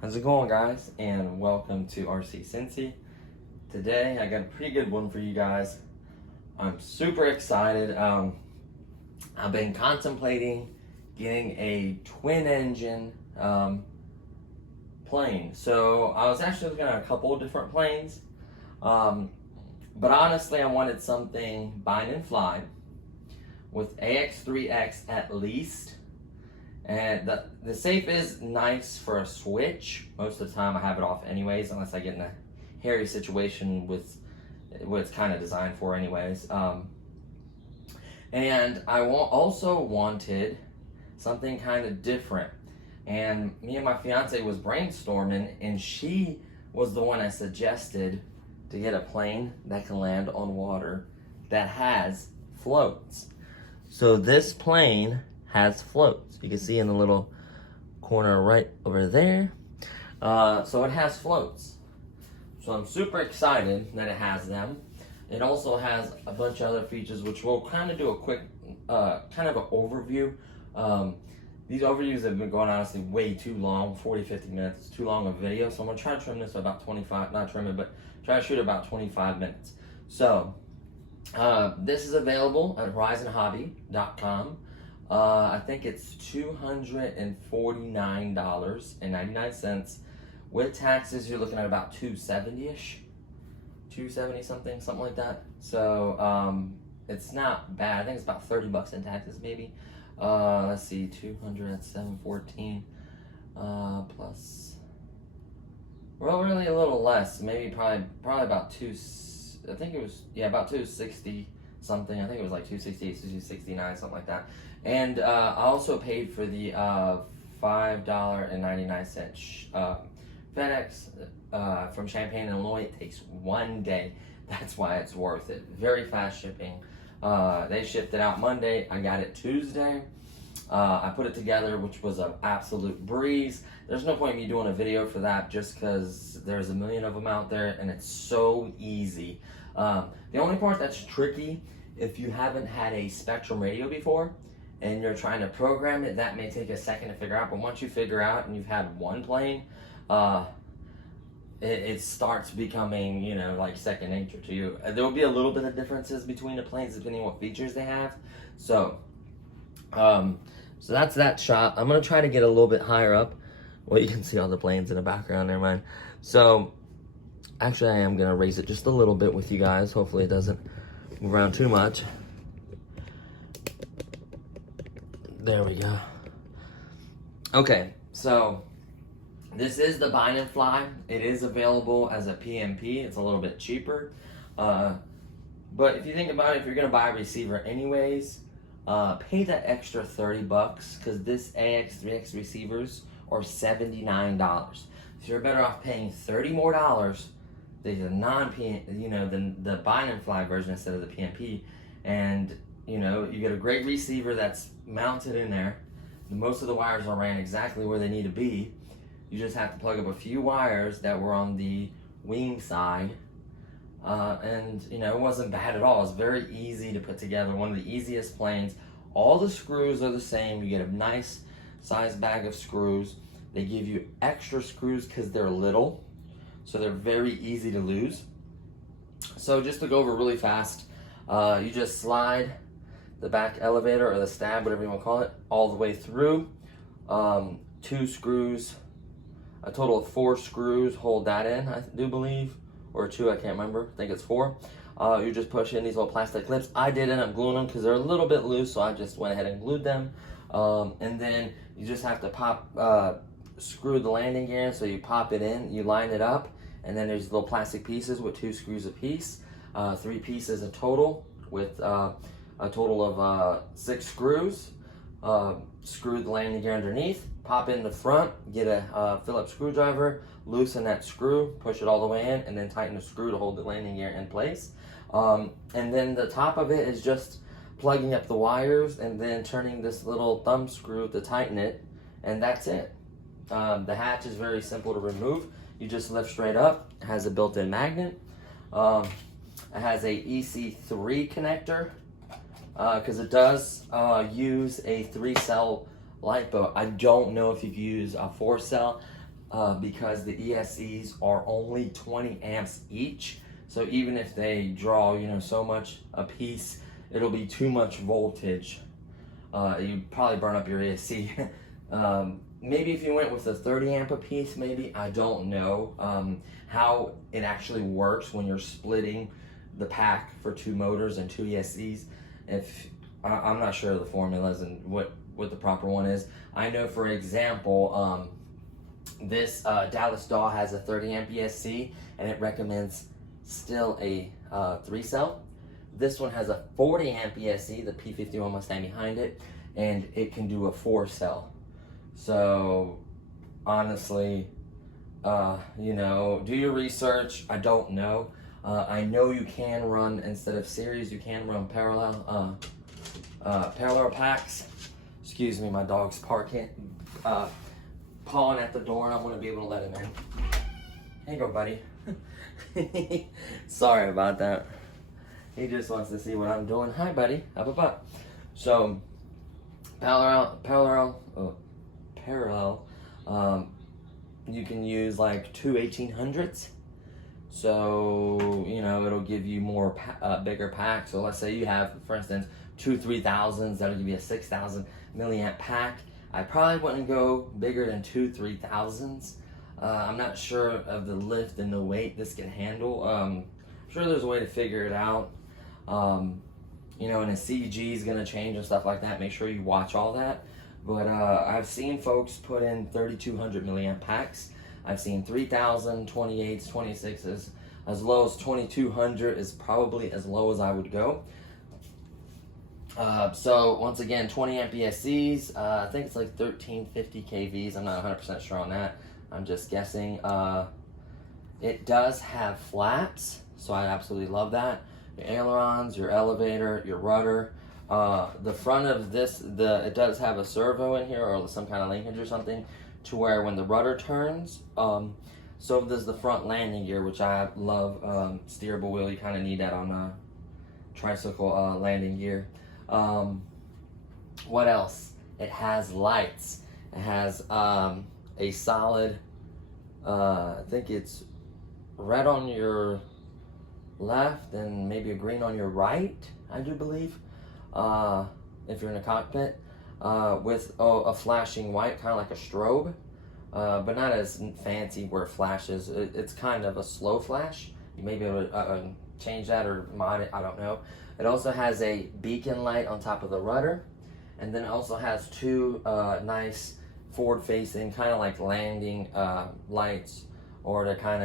How's it going, guys? And welcome to RC Cincy. Today I got a pretty good one for you guys. I'm super excited. I've been contemplating getting a twin engine plane. So I was actually looking at a couple of different planes, but honestly I wanted something bind and fly with AX3X at least. And the safe is nice for a switch. Most of the time I have it off anyways, unless I get in a hairy situation with what it's kind of designed for anyways. And I also wanted something kind of different. And me and my fiance was brainstorming, and she was the one that suggested to get a plane that can land on water that has floats. So this plane has floats. You can see in the little corner right over there. So it has floats. So I'm super excited that it has them. It also has a bunch of other features, which we'll kind of do a quick, kind of an overview. These overviews have been going honestly way too long, 40-50 minutes. It's too long a video, so I'm gonna try to trim this to about 25, not trim it, but try to shoot about 25 minutes. So this is available at horizonhobby.com. I think it's $249.99. With taxes, you're looking at about $270-ish. 270 something like that. So it's not bad. I think it's about 30 bucks in taxes maybe. Let's see, 200 at 714 plus, well, really a little less, maybe probably about I think it was, yeah, about 260 something. I think it was like 268, 269, something like that. And I also paid for the $5.99 FedEx from Champaign, Illinois. It takes 1 day. That's why it's worth it. Very fast shipping. They shipped it out Monday. I got it Tuesday. I put it together, which was an absolute breeze. There's no point in me doing a video for that just because there's a million of them out there and it's so easy. The only part that's tricky, if you haven't had a Spectrum radio before and you're trying to program it, that may take a second to figure out. But once you figure out and you've had one plane, it starts becoming, you know, like second nature to you. There will be a little bit of differences between the planes depending on what features they have. So that's that shot. I'm gonna try to get a little bit higher up. Well, you can see all the planes in the background, never mind. So actually I am gonna raise it just a little bit with you guys. Hopefully it doesn't move around too much. There we go. Okay, so this is the bind and fly. It is available as a PMP. It's a little bit cheaper. But if you think about it, if you're gonna buy a receiver anyways, pay that extra 30 bucks because this AX3X receivers are $79. So you're better off paying $30 more the non-PM, you know, the bind and fly version instead of the PMP. And you know, you get a great receiver that's mounted in there. Most of the wires are ran exactly where they need to be. You just have to plug up a few wires that were on the wing side. And you know, it wasn't bad at all. It's very easy to put together, one of the easiest planes. All the screws are the same. You get a nice size bag of screws. They give you extra screws because they're little, so they're very easy to lose. So just to go over really fast, you just slide the back elevator or the stab, whatever you want to call it, all the way through. 2 screws, a total of 4 screws hold that in, I do believe, or 2, I can't remember. I think it's 4. You just push in these little plastic clips. I did end up gluing them because they're a little bit loose, so I just went ahead and glued them. And then you just have to screw the landing gear in. So you pop it in, you line it up, and then there's little plastic pieces with 2 screws a piece. 3 pieces in total with a total of 6 screws. Screw the landing gear underneath, pop in the front, get a Phillips screwdriver, loosen that screw, push it all the way in, and then tighten the screw to hold the landing gear in place. And then the top of it is just plugging up the wires and then turning this little thumb screw to tighten it, and that's it. The hatch is very simple to remove. You just lift straight up. It has a built-in magnet. It has a EC3 connector because it does use a 3-cell light bulb. I don't know if you can use a 4-cell. because the ESCs are only 20 amps each. So even if they draw, you know, so much a piece, it'll be too much voltage. You'd probably burn up your ESC. Maybe if you went with a 30 amp a piece, maybe, I don't know how it actually works when you're splitting the pack for 2 motors and 2 ESCs. I'm not sure of the formulas and what the proper one is. I know, for example, this Dallas DAW has a 30 amp ESC, and it recommends still a 3-cell. This one has a 40 amp ESC, the P51 Mustang behind it, and it can do a 4-cell. So honestly, you know, do your research. I don't know. I know you can run, instead of series, you can run parallel packs. Excuse me, my dog's pawing at the door, and I want to be able to let him in. Here you go, buddy. Sorry about that. He just wants to see what I'm doing. Hi, buddy. Up, up, up. So, parallel. You can use like 2 1800s. So, you know, it'll give you more bigger packs. So let's say you have, for instance, 2 3000s. That'll give you a 6000 milliamp pack. I probably wouldn't go bigger than 2 3000s. I'm not sure of the lift and the weight this can handle. I'm sure there's a way to figure it out. You know, and a CG is going to change and stuff like that. Make sure you watch all that. But I've seen folks put in 3200 milliamp packs. I've seen 3000, 28s, 26s. As low as 2200 is probably as low as I would go. So once again, 20 amp ESCs. I think it's like 1350 kVs. I'm not 100% sure on that. I'm just guessing. It does have flaps, so I absolutely love that. Your ailerons, your elevator, your rudder. The front of this, it does have a servo in here, or some kind of linkage or something, to where when the rudder turns, so does the front landing gear, which I love. Steerable wheel, you kind of need that on a tricycle landing gear. What else? It has lights. It has a solid, I think it's red on your left and maybe a green on your right, I do believe, if you're in a cockpit, with a flashing white, kind of like a strobe, but not as fancy where it flashes. It's kind of a slow flash. You may be able to change that or mod it, I don't know. It also has a beacon light on top of the rudder, and then it also has 2 nice forward-facing, kind of like landing lights, or to kind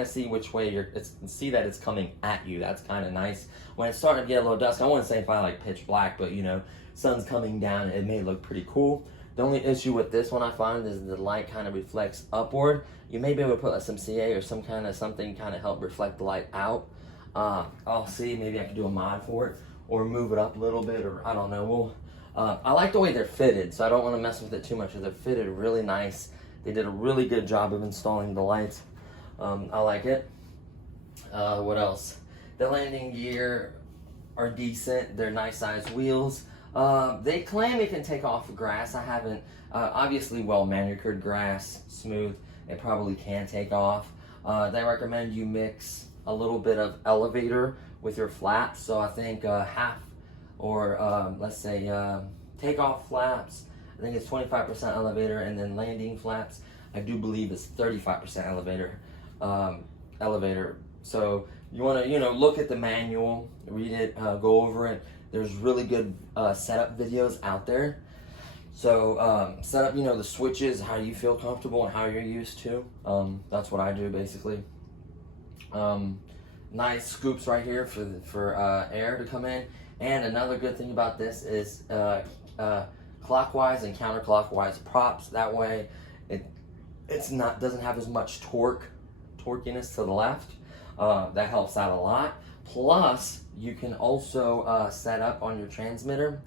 of see which way see that it's coming at you. That's kind of nice. When it's starting to get a little dusk, I wouldn't say probably like pitch black, but you know, sun's coming down, it may look pretty cool. The only issue with this one I find is the light kind of reflects upward. You may be able to put like some CA or some kind of something kind of help reflect the light out. I'll see, maybe I can do a mod for it, or move it up a little bit, or I don't know. I like the way they're fitted, so I don't want to mess with it too much. They're fitted really nice. They did a really good job of installing the lights. I like it. What else? The landing gear are decent. They're nice sized wheels. They claim it can take off grass. I haven't, obviously well manicured grass, smooth, it probably can take off. They recommend you mix a little bit of elevator with your flaps. So I think half, or let's say takeoff flaps, I think it's 25% elevator, and then landing flaps, I do believe it's 35% elevator. So you want to, you know, look at the manual, read it, go over it. There's really good setup videos out there. So set up, you know, the switches, how you feel comfortable and how you're used to. That's what I do basically. Nice scoops right here for air to come in. And another good thing about this is clockwise and counterclockwise props. That way doesn't have as much torquiness to the left. That helps out a lot. Plus, you can also set up on your transmitter.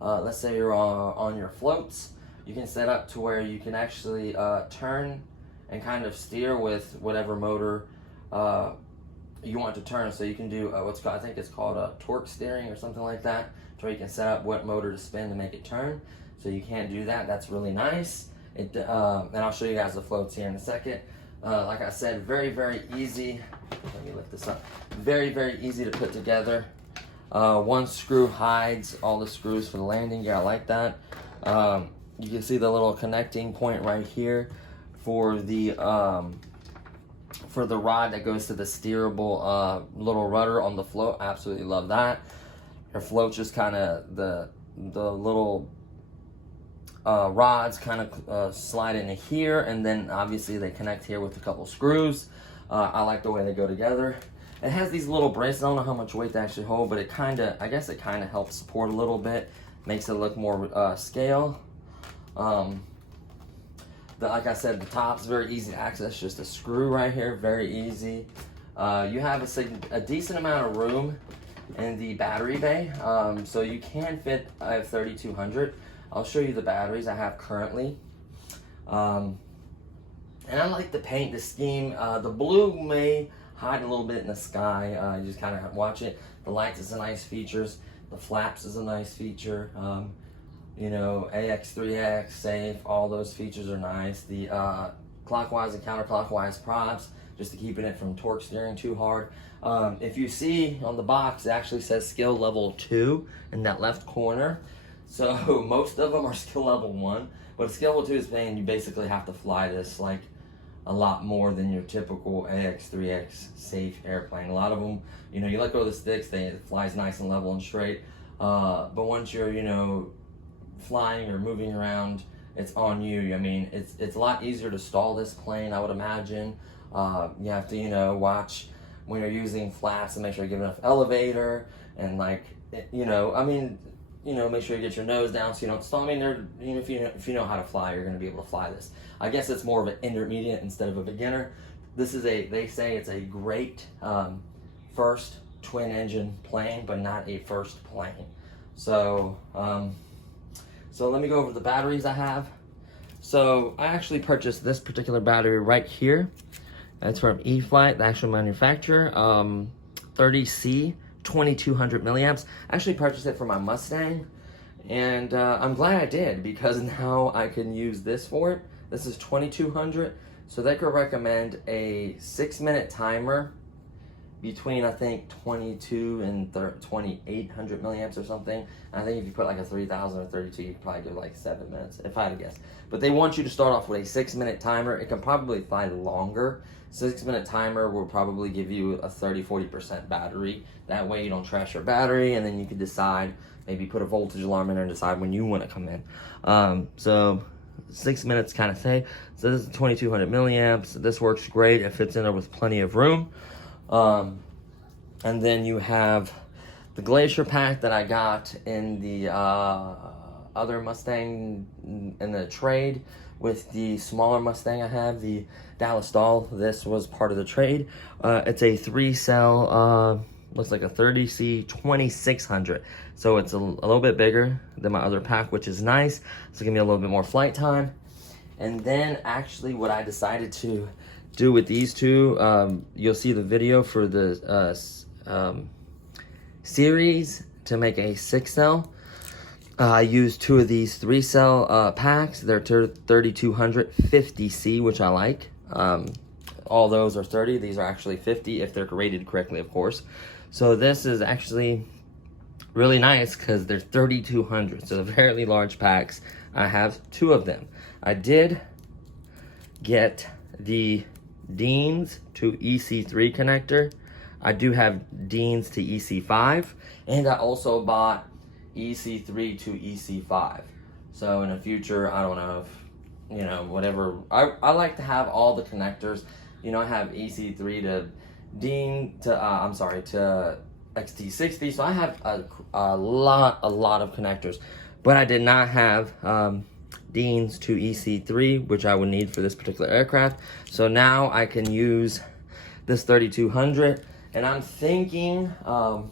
Let's say you're on your floats. You can set up to where you can actually turn and kind of steer with whatever motor you want to turn. So you can do what's called, I think it's called a torque steering or something like that, to where you can set up what motor to spin to make it turn. So you can't do that. That's really nice. And I'll show you guys the floats here in a second. Like I said, very, very easy. Let me lift this up. Very, very easy to put together. One screw hides all the screws for the landing gear. I like that. You can see the little connecting point right here for the rod that goes to the steerable little rudder on the float. I absolutely love that. Your float's just kind of the little rods kind of slide into here, and then obviously they connect here with a couple screws. I like the way they go together. It has these little braces. I don't know how much weight they actually hold, but it kind of, I guess it kind of helps support a little bit, makes it look more scale. Like I said, the top's very easy to access, just a screw right here, very easy. You have a decent amount of room in the battery bay, so you can fit. I have 3200. I'll show you the batteries I have currently. And I like the paint, the scheme. The blue may hide a little bit in the sky. You just kind of watch it. The lights is a nice feature. The flaps is a nice feature. You know, AX, 3X, safe, all those features are nice. The clockwise and counterclockwise props, just to keeping it from torque steering too hard. If you see on the box, it actually says skill level 2 in that left corner. So most of them are skill level 1, but skill level 2 is saying you basically have to fly this like a lot more than your typical AX, 3X safe airplane. A lot of them, you know, you let go of the sticks, it flies nice and level and straight. But once you're, you know, flying or moving around, it's on you. I mean, it's a lot easier to stall this plane, I would imagine. You have to, you know, watch when you're using flaps and make sure you give enough elevator, and like, you know, I mean, you know, make sure you get your nose down so you don't stall. I mean, if you know how to fly, you're going to be able to fly this. I guess it's more of an intermediate instead of a beginner. This is they say it's a great first twin engine plane, but not a first plane. So, so let me go over the batteries I have. So I actually purchased this particular battery right here. That's from Eflight, the actual manufacturer. 30C, 2200 milliamps. I actually purchased it for my Mustang, and I'm glad I did, because now I can use this for it. This is 2200, so they could recommend a 6-minute timer between, I think, 22 and 2800 milliamps or something. I think if you put like a 3000 or 32, you could probably give like 7 minutes, if I had to guess. But they want you to start off with a 6-minute timer. It can probably fly longer. 6-minute timer will probably give you a 30-40% battery. That way you don't trash your battery, and then you can decide, maybe put a voltage alarm in there and decide when you want to come in. So 6 minutes kind of say. So this is 2200 milliamps. This works great. It fits in there with plenty of room. And then you have the Glacier pack that I got in the other Mustang in the trade with the smaller Mustang I have, the Dallas Doll. This was part of the trade. It's a 3-cell, looks like a 30C 2600. So it's a little bit bigger than my other pack, which is nice. So give me a little bit more flight time. And then actually what I decided to do with these two, you'll see the video for the series to make a 6-cell. I used 2 of these 3-cell packs. They're 3200 50C, which I like. All those are 30. These are actually 50 if they're rated correctly, of course. So this is actually really nice because they're 3200, so they're fairly large packs. I have 2 of them. I did get the Deans to EC3 connector. I do have Deans to EC5, and I also bought EC3 to EC5. So in the future, I don't know if, you know, whatever, I like to have all the connectors. You know, I have EC3 to Dean to to XT60, so I have a lot of connectors, but I did not have Deans to EC3, which I would need for this particular aircraft. So now I can use this 3200, and I'm thinking I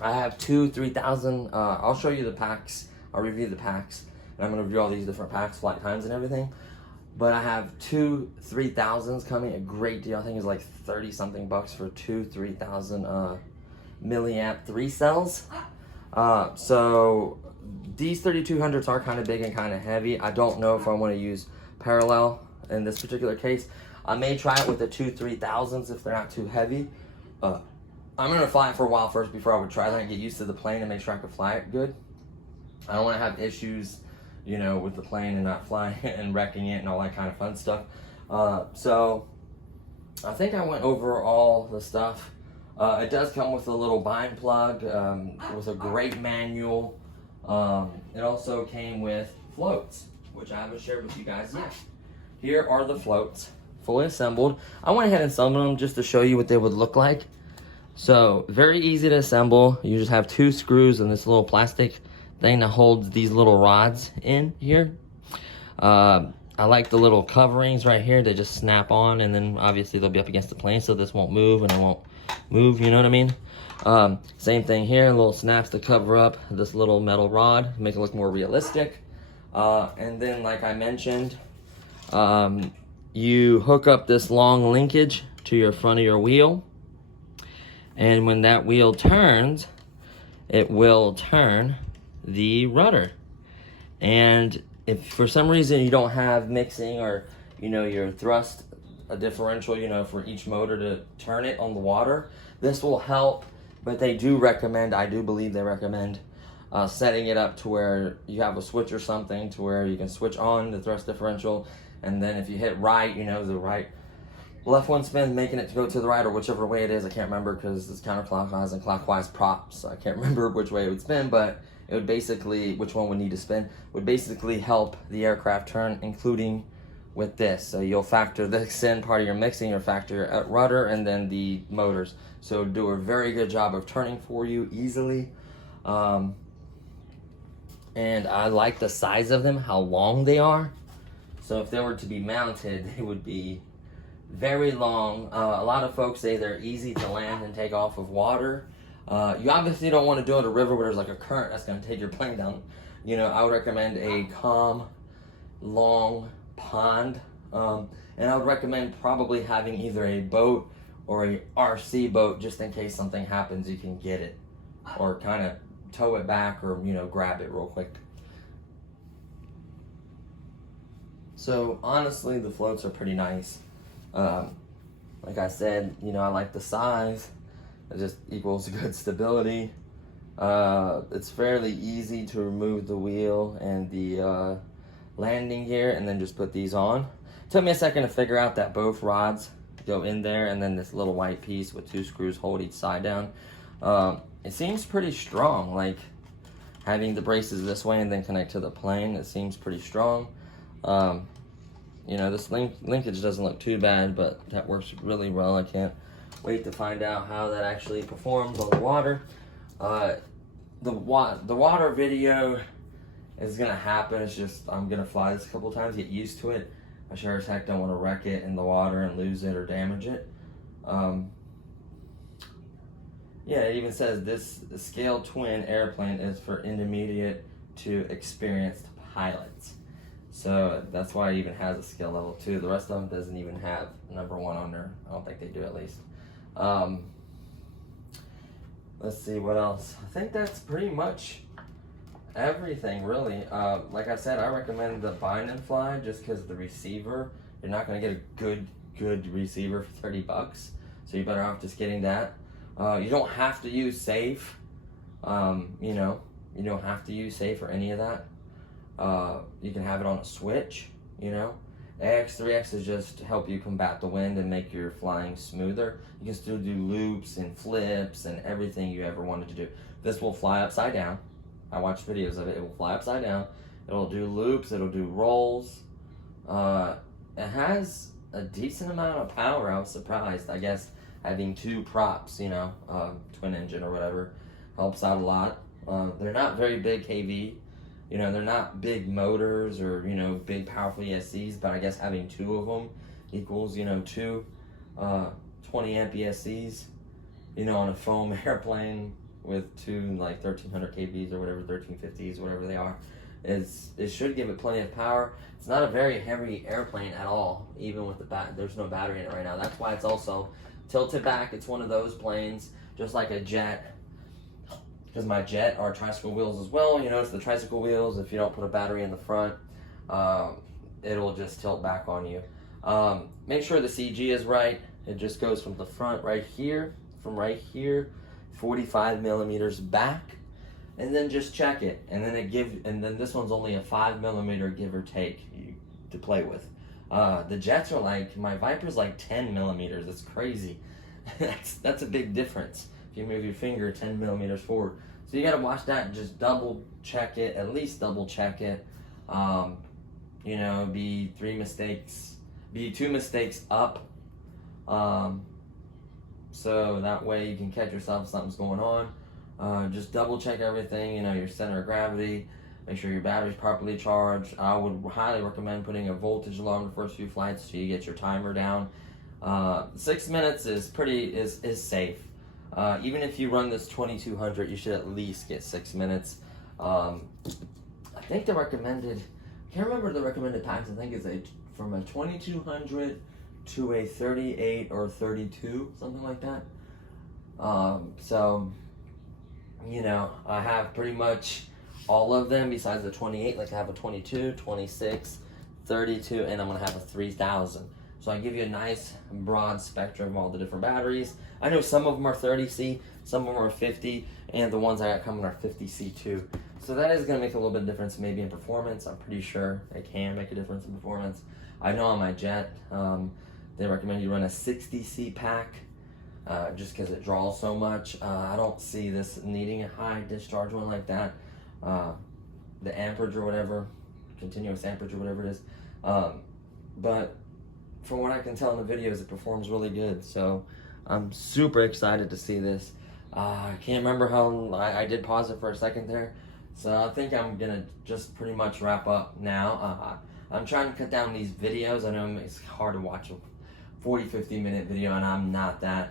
have 2 3000. I'll show you the packs. I'll review the packs, and I'm gonna review all these different packs, flight times, and everything. But I have 2 3000s coming, a great deal. I think it's like 30 something bucks for 2 3000 milliamp 3 cells. So these 3200s are kind of big and kind of heavy. I don't know if I want to use parallel in this particular case. I may try it with the 2-3000s if they're not too heavy. I'm going to fly it for a while first before I would try that and get used to the plane and make sure I can fly it good. I don't want to have issues, you know, with the plane and not flying it and wrecking it and all that kind of fun stuff. So I think I went over all the stuff. It does come with a little bind plug with a great manual. It also came with floats, which I haven't shared with you guys yet. Here are the floats, fully assembled. I went ahead and assembled them just to show you what they would look like. So very easy to assemble. You just have 2 screws and this little plastic thing that holds these little rods in here. I like the little coverings right here. They just snap on, and then obviously they'll be up against the plane, so this won't move and it won't move, you know what I mean? Same thing here, little snaps to cover up this little metal rod, make it look more realistic. And then, like I mentioned, you hook up this long linkage to your front of your wheel, and when that wheel turns, it will turn the rudder. And if for some reason you don't have mixing, or you know, your thrust a differential, you know, for each motor to turn it on the water, this will help. But they do recommend, I do believe they recommend setting it up to where you have a switch or something to where you can switch on the thrust differential, and then if you hit right, you know, the right left one spin, making it to go to the right, or whichever way it is. I can't remember because it's counterclockwise and clockwise props, so I can't remember which way it would spin, but it would basically, which one would need to spin, would basically help the aircraft turn, including with this. So you'll factor this in, part of your mixing, or factor your rudder, and then the motors. So do a very good job of turning for you easily. And I like the size of them, how long they are. So if they were to be mounted, they would be very long. A lot of folks say they're easy to land and take off of water. You obviously don't want to do it in a river where there's like a current that's going to take your plane down. You know, I would recommend a calm, long pond. And I would recommend probably having either a boat or a RC boat, just in case something happens, you can get it. Or kind of tow it back, or, you know, grab it real quick. So honestly, the floats are pretty nice. Like I said, you know, I like the size. It just equals good stability. It's fairly easy to remove the wheel and the landing gear and then just put these on. It took me a second to figure out that both rods go in there, and then this little white piece with 2 screws hold each side down. It seems pretty strong, like having the braces this way and then connect to the plane. It seems pretty strong. You know, this linkage doesn't look too bad, but that works really well. I can't wait to find out how that actually performs on the water. The water video is gonna happen. It's just I'm gonna fly this a couple times, get used to it. I sure as heck don't want to wreck it in the water and lose it or damage it. Yeah, it even says this scale twin airplane is for intermediate to experienced pilots. So that's why it even has a skill level 2. The rest of them doesn't even have number 1 on there. I don't think they do, at least. Let's see what else. I think that's pretty much everything, really. Like I said, I recommend the bind and fly just because the receiver, you're not going to get a good receiver for 30 bucks. So you're better off just getting that. You don't have to use safe. You know, you don't have to use safe or any of that. You can have it on a switch, you know. AX3X is just to help you combat the wind and make your flying smoother. You can still do loops and flips and everything you ever wanted to do. This will fly upside down. I watched videos of it. It will fly upside down. It'll do loops. It'll do rolls. It has a decent amount of power. I was surprised. I guess having 2 props, you know, twin engine or whatever, helps out a lot. They're not very big kV. You know, they're not big motors or, you know, big powerful ESCs, but I guess having 2 of them equals, you know, 2 20 amp ESCs, you know, on a foam airplane with 2 like 1300 kVs or whatever, 1350s, whatever they are. It should give it plenty of power. It's not a very heavy airplane at all, even with the there's no battery in it right now. That's why it's also tilted back. It's one of those planes, just like a jet. because my jet are tricycle wheels as well. You notice the tricycle wheels, if you don't put a battery in the front, it'll just tilt back on you. Make sure the CG is right. It just goes from the front right here, 45 millimeters back, and then just check it. And then this one's only a 5 millimeter give or take to play with. The jets are like, my Viper's like 10 millimeters. It's crazy. That's a big difference. If you move your finger 10 millimeters forward. So you gotta watch that and just double check it, at least double check it. You know, be 2 mistakes up. So that way you can catch yourself if something's going on. Just double check everything, you know, your center of gravity, make sure your battery's properly charged. I would highly recommend putting a voltage alarm the first few flights so you get your timer down. 6 minutes is safe. Even if you run this 2200, you should at least get 6 minutes. I think the recommended, I can't remember the recommended packs. I think it's from a 2200 to a 38 or 32, something like that. So, you know, I have pretty much all of them besides the 28. Like I have a 22, 26, 32, and I'm gonna have a 3000. So I give you a nice broad spectrum of all the different batteries. I know some of them are 30C, some of them are 50, and the ones I got coming are 50C too. So that is gonna make a little bit of difference maybe in performance. I'm pretty sure it can make a difference in performance. I know on my jet, they recommend you run a 60C pack just because it draws so much. I don't see this needing a high discharge one like that. The amperage or whatever, continuous amperage or whatever it is. But from what I can tell in the videos, it performs really good. So I'm super excited to see this. I can't remember how I did pause it for a second there. So I think I'm gonna just pretty much wrap up now. I'm trying to cut down these videos. I know it's hard to watch a 40-50 minute video, and I'm not that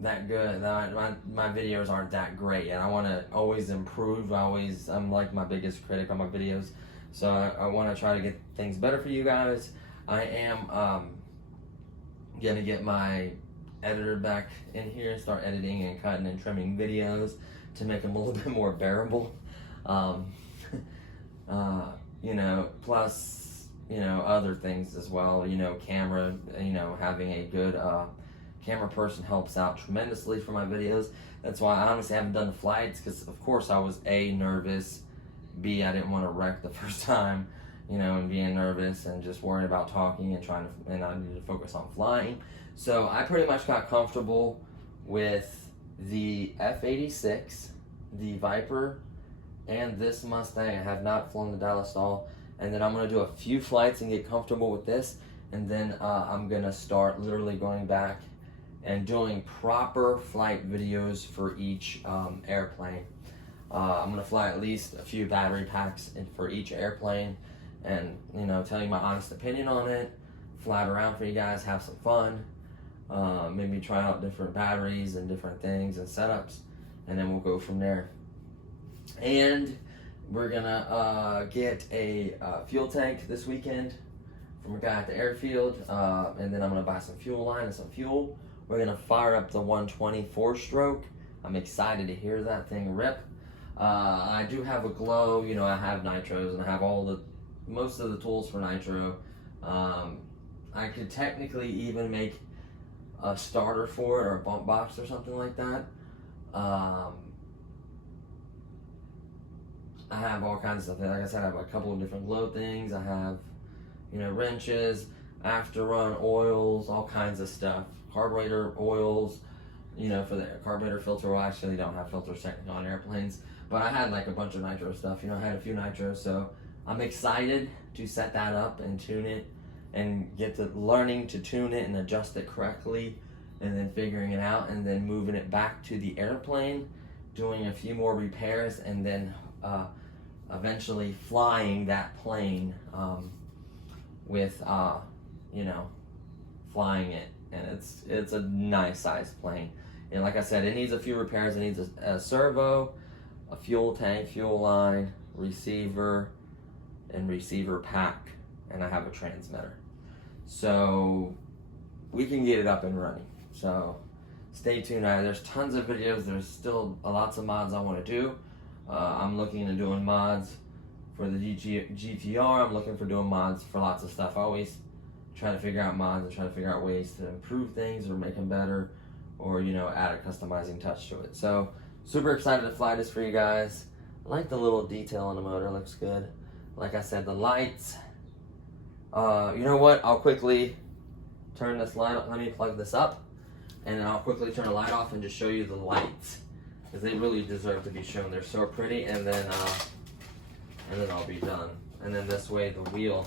that good. My videos aren't that great, and I want to always improve. I'm like my biggest critic on my videos, so I want to try to get things better for you guys. I am gonna get my editor back in here and start editing and cutting and trimming videos to make them a little bit more bearable. You know, plus, you know, other things as well. You know, camera, you know, having a good camera person helps out tremendously for my videos. That's why I honestly haven't done the flights, because of course I was A, nervous, B, I didn't want to wreck the first time, you know, and being nervous and just worrying about talking and I needed to focus on flying. So I pretty much got comfortable with the F-86, the Viper, and this Mustang. I have not flown the Dallas Stall, and then I'm gonna do a few flights and get comfortable with this, and then I'm gonna start literally going back and doing proper flight videos for each airplane. I'm gonna fly at least a few battery packs for each airplane, and you know, tell you my honest opinion on it, fly it around for you guys, have some fun, maybe try out different batteries and different things and setups, and then we'll go from there. And we're gonna get a fuel tank this weekend from a guy at the airfield, and then I'm gonna buy some fuel line and some fuel. We're gonna fire up the 120 4-stroke. I'm excited to hear that thing rip. I do have a glow, you know, I have nitros and I have most of the tools for nitro. I could technically even make a starter for it or a bump box or something like that. I have all kinds of stuff. Like I said, I have a couple of different glow things. I have, you know, wrenches, after run oils, all kinds of stuff. Carburetor oils, you know, for the carburetor filter. Well, I actually don't have filters technically on airplanes, but I had like a bunch of nitro stuff. You know, I had a few nitros, so I'm excited to set that up and tune it and get to learning to tune it and adjust it correctly, and then figuring it out, and then moving it back to the airplane, doing a few more repairs, and then eventually flying that plane with you know, flying it. And it's a nice sized plane, and like I said, it needs a few repairs. It needs a servo, a fuel tank, fuel line, receiver, and receiver pack, and I have a transmitter, so we can get it up and running. So stay tuned. There's tons of videos. There's still lots of mods I want to do. I'm looking into doing mods for the GTR. I'm looking for doing mods for lots of stuff. I always try to figure out mods and try to figure out ways to improve things or make them better, or add a customizing touch to it. So super excited to fly this for you guys. I like the little detail on the motor. Looks good. Like I said, the lights. You know what? I'll quickly turn this light off. Let me plug this up, and then I'll quickly turn the light off and just show you the lights, because they really deserve to be shown. They're so pretty. And then I'll be done. And then this way the wheel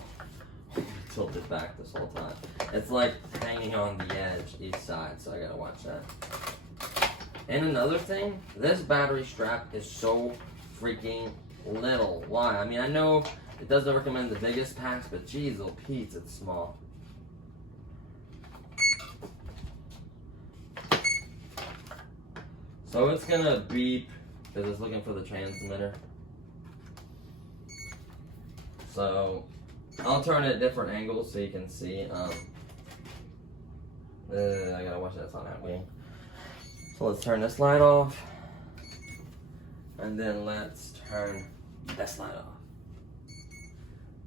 will be tilted back this whole time. It's like hanging on the edge each side, so I gotta watch that. And another thing, this battery strap is so freaking little. Why? I mean, I know it doesn't recommend the biggest packs, but geez, oh Pete, it's small. So it's gonna beep because it's looking for the transmitter. So I'll turn it at different angles so you can see. I gotta watch that, it's on that wing. So let's turn this light off, and then let's turn this light off.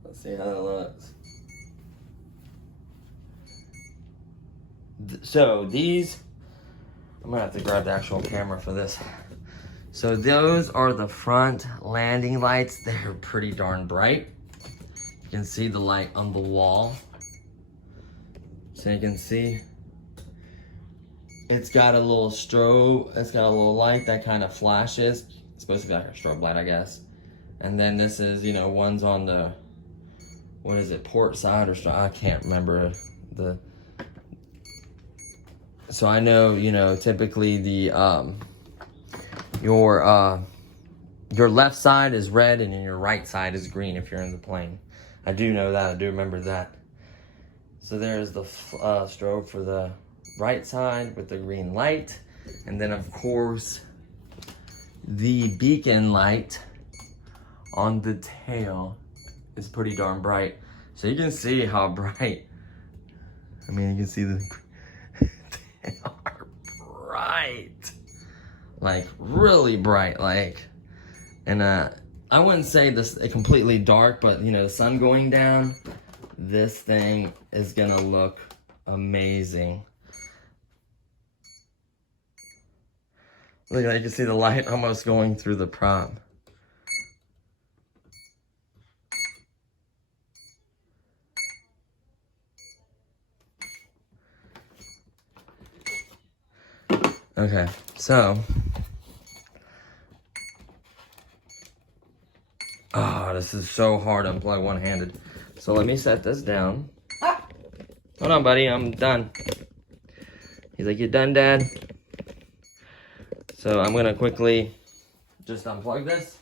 Let's see how that looks. So these, I'm gonna have to grab the actual camera for this. So those are the front landing lights. They're pretty darn bright. You can see the light on the wall. So you can see it's got a little strobe, it's got a little light that kind of flashes. It's supposed to be like a strobe light, I guess. And then this is, one's on the, what is it, port side or I can't remember the. So I know, typically the, your left side is red and then your right side is green if you're in the plane. I do know that, I do remember that. So there's the strobe for the right side with the green light. And then of course, the beacon light on the tail is pretty darn bright. So you can see how bright, I mean, you can see the, they are bright. Like really bright, like, and I wouldn't say this completely dark, but the sun going down, this thing is gonna look amazing. Look, you can see the light almost going through the prop. Okay, so, this is so hard to unplug one-handed. So let me set this down. Hold on, buddy, I'm done. He's like, you done, Dad? So I'm gonna quickly just unplug this.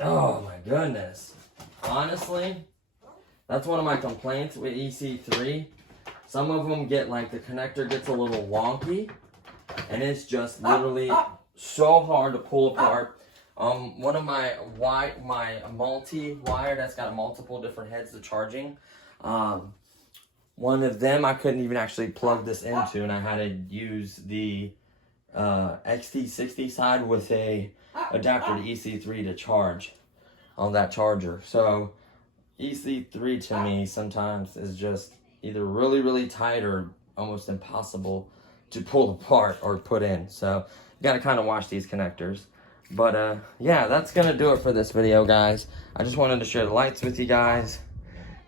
Oh my goodness. Honestly, that's one of my complaints with EC3. Some of them get like the connector gets a little wonky, and it's just literally so hard to pull apart. One of my multi-wire that's got multiple different heads to charging. One of them I couldn't even actually plug this into, and I had to use the XT60 side with a adapter to EC3 to charge on that charger. So EC3 to me sometimes is just either really, really tight or almost impossible to pull apart or put in. So you gotta kind of watch these connectors. But yeah, that's gonna do it for this video, guys. I just wanted to share the lights with you guys.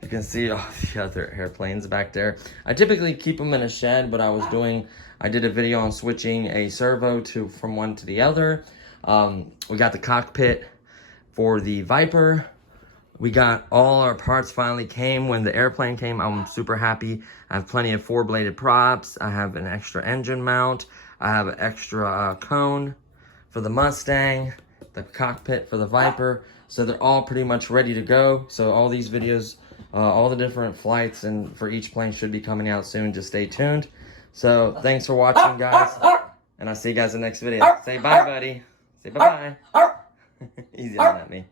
You can see all the other airplanes back there. I typically keep them in a shed, but I did a video on switching a servo from one to the other. We got the cockpit for the Viper. We got all our parts finally came when the airplane came. I'm super happy. I have plenty of 4-bladed props. I have an extra engine mount. I have an extra cone for the Mustang, the cockpit for the Viper. So they're all pretty much ready to go. So all these videos, all the different flights and for each plane should be coming out soon. Just stay tuned. So thanks for watching, guys. And I'll see you guys in the next video. Say bye, buddy. Say bye-bye. He's yelling at me.